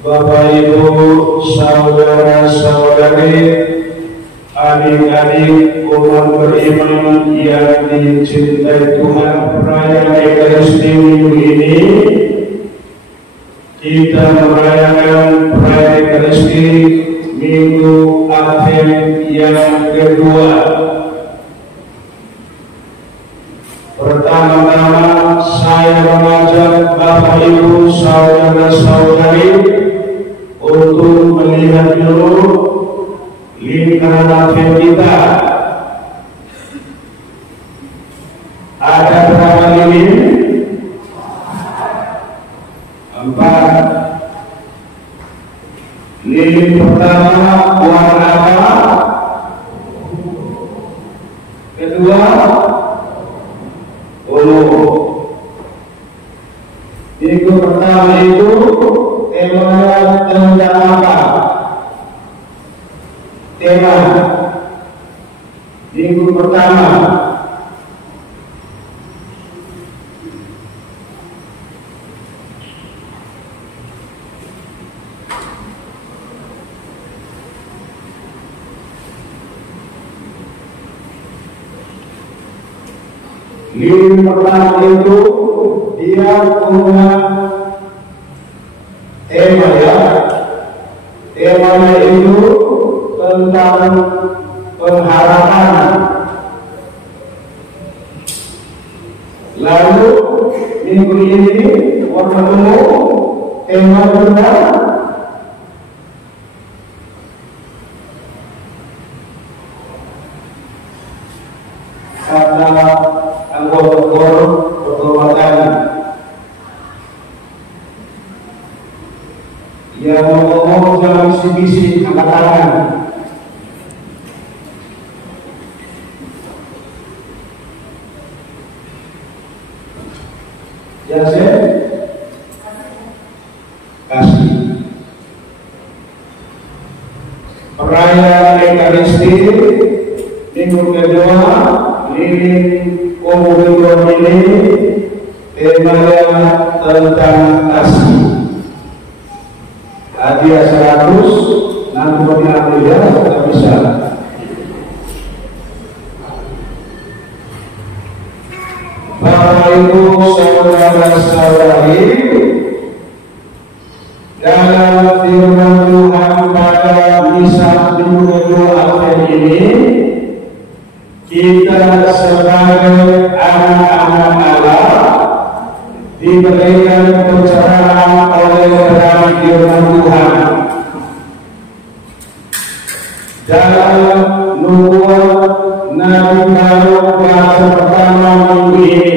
Bapak Ibu, saudara-saudari, adik-adik umat beriman yang dicintai Tuhan, perayaan Ekaristi minggu ini kita merayakan perayaan Ekaristi minggu Advent yang kedua. Pertama-tama saya mengajak Bapak Ibu, saudara-saudari untuk melihat dulu lingkaran Advent kita. Ada berapa lilin? 4. Lilin pertama warna apa? Kedua ungu. Minggu pertama itu temanya tentang apa? Tema minggu pertama lilin pertama itu dia punya tema, ya. Temanya itu tentang pengharapan. Lalu minggu ini warna ungu tema tentang kata anggota pertobatan. Yang ngomong jangan bisik-bisik, angkat tangan. Ya, saya kasih. Perayaan Ekaristi minggu kedua, lilin ungu ini temanya tentang kasih. Hadiah 100, nanti mau diambil, ya, tidak bisa. Bapak Ibu, saudara-saudari, dalam firman Tuhan pada misa minggu kedua Advent ini, kita sebagai anak-anak Allah diberikan pencerahan oleh firman Tuhan dalam nubuat Nabi baru bahasa pertama minggu ini.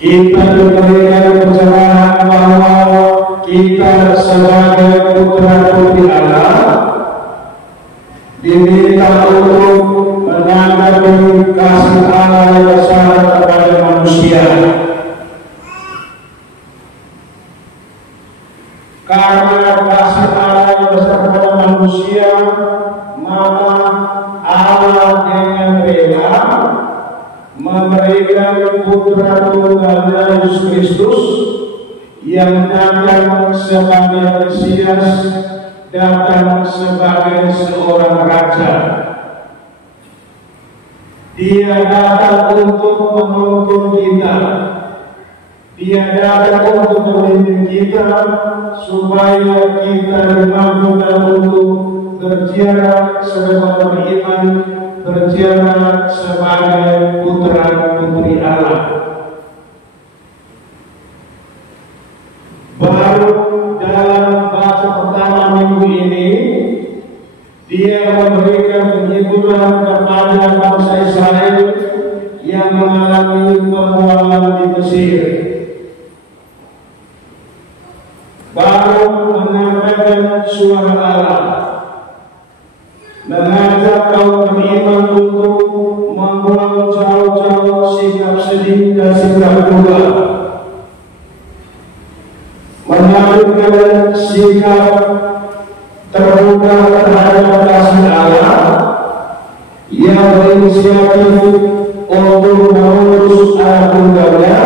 Kita diberikan pencerahan bahwa kita sebagai putra-putri Allah diminta untuk menanggapi kasih Allah yang besar kepada manusia. Karena kasih Allah yang besar kepada manusia, maka Allah dengan rela memberikan putra tunggalnya Yesus Kristus yang datang sebagai Mesias, datang sebagai seorang raja. Dia datang untuk menuntun kita. Dia datang untuk memimpin kita supaya kita dimampukan untuk berjalan sebagai beriman, berjalan sebagai putra-putri Allah. Baru dalam baca pertama minggu ini, dia memberikan penyebutan kepada bangsa Israel yang mengalami pembuangan di Mesir. Baru menyampaikan suara Allah, mengajak kaum beriman untuk membuang jauh-jauh sikap sedih dan sikap duka, menunjukkan sikap terbuka terhadap kasih Allah yang berinisiatif untuk mengurus anak tunggalnya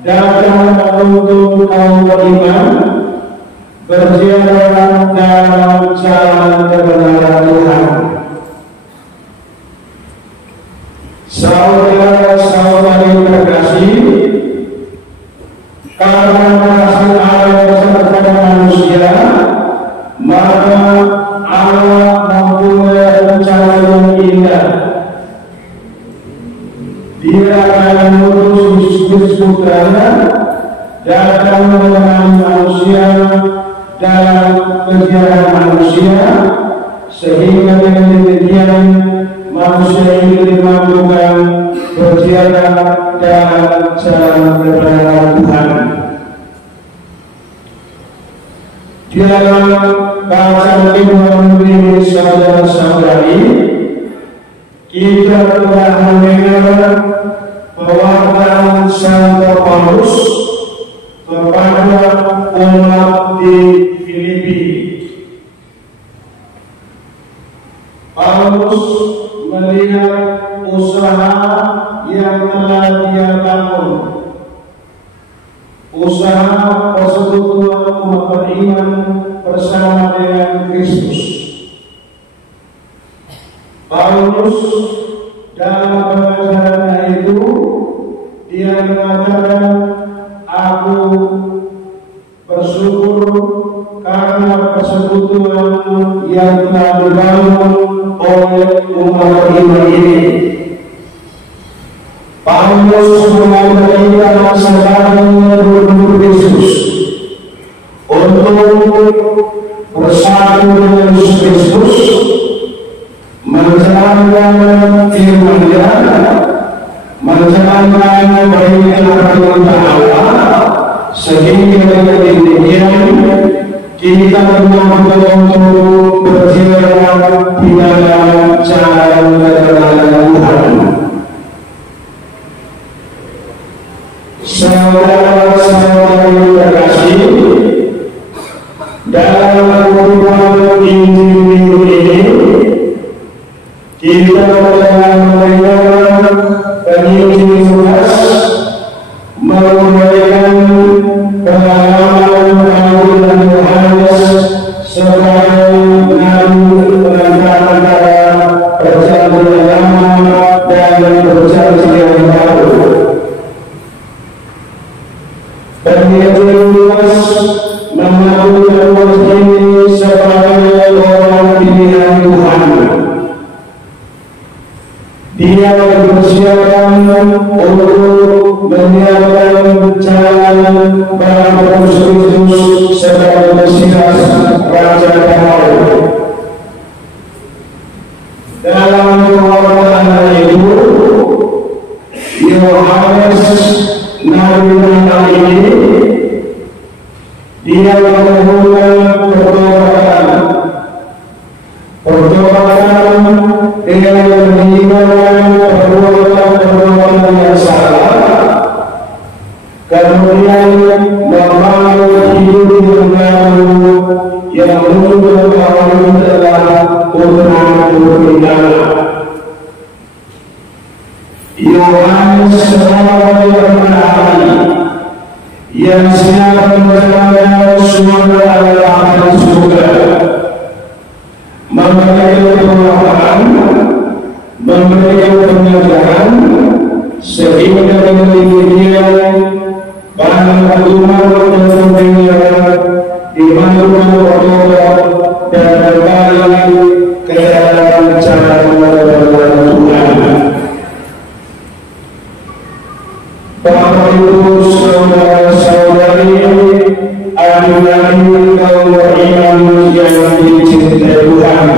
datang untuk kaum beriman berjalan dalam jalan kebenaran Tuhan. Saudara-saudari terkasih, karena kasih Allah kepada manusia, maka Allah mempunyai rencana yang indah. Dia akan mengutus Yesus Putranya datang menemani manusia dalam kehidupan manusia, sehingga dengan demikian manusia ini dimampukan berjalan dalam jalan kebenaran Tuhan. Di dalam bacaan Firman ini, saudara-saudari, kita telah mendengar pewartaan Santo Paulus kepada umat di Filipi. Paulus melihat usaha yang telah dia bangun, usaha persekutuan umat beriman bersama dengan Kristus. Paulus dalam pengajarannya itu, dia mengatakan, aku bersyukur karena persekutuan yang telah dibangun oleh umat beriman ini. Paulus mengatakan sebagai guru Kristus untuk bersatu dengan Yesus Kristus, menjalankan firman-Nya, menjalankan perintah Allah, sehingga dengan demikian kita mampu untuk berjalan di dalam jalan kebenaran Tuhan. Saudara-saudari terkasih, dalam kehidupan Injil minggu ini kita telah mendengar Injil Lukas menguraikan pengalaman Paulus Yohanes sebagai nabi perantara perjanjian lama dan perjanjian baru. Injil Lukas mengaku Paulus ini sebagai orang pilihan Tuhan. Dia bersiapkan untuk menyiapkan jalan bagi Kristus sebagai Mesias Raja Damai. Dalam perkataan itu, Yohanes nabi ini dia melakukan pertobatan dengan meninggalkan perbuatan yang salah, kemudian membangun hidup yang baru yang menurut Allah adalah putra-putrinya. Yohanes sebagai penahari yang siap menjalankan surga adalah akan surga, memberikan pemahaman, memberikan pengajaran, sehingga dengan demikian para umat berpengaruh dimanapun berada dan kembali ke dalam jalan Tuhan. Bapak Ibu saudara-saudari, adik-adik kaum beriman yang dicintai Tuhan,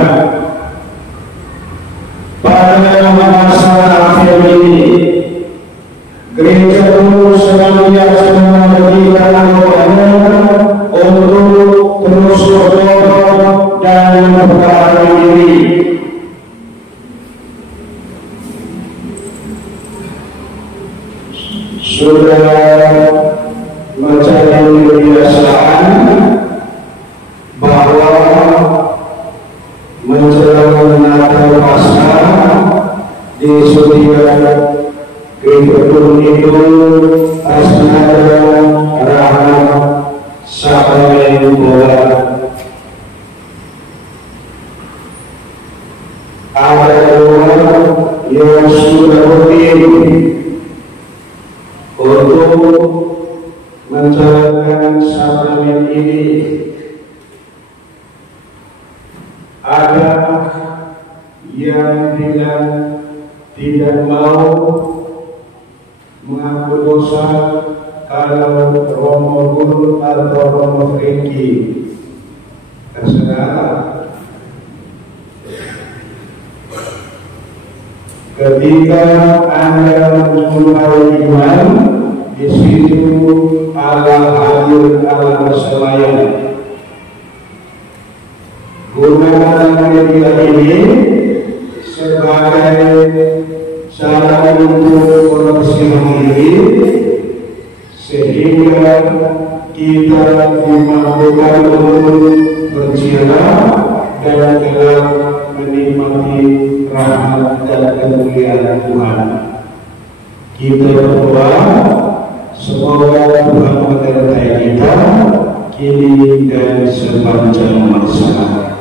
pada masa akhir ini gereja senantiasa memberikan doanya untuk terus bertobat dan memperbaiki diri. Sudah menjadi kebiasaan bahwa menjelang Natal Paskah di setiap gedung itu asnada sampai bola ada orang yang sudah rutin untuk menjalankan sakramen ini. Ada yang bilang tidak mau mengaku dosa kalau Romo Guru atau Romo Franky, terserah. Ketika Anda menjumpai iman, di situ Allah hadir, Allah bersemayam. Gunakan media ini sebagai cara untuk membersihkan diri, sehingga kita dimampukan untuk berjiarah dan kelak menikmati rahmat dan kemuliaan Tuhan. Kita berdoa semoga Tuhan menyertai kita kini dan sepanjang masa.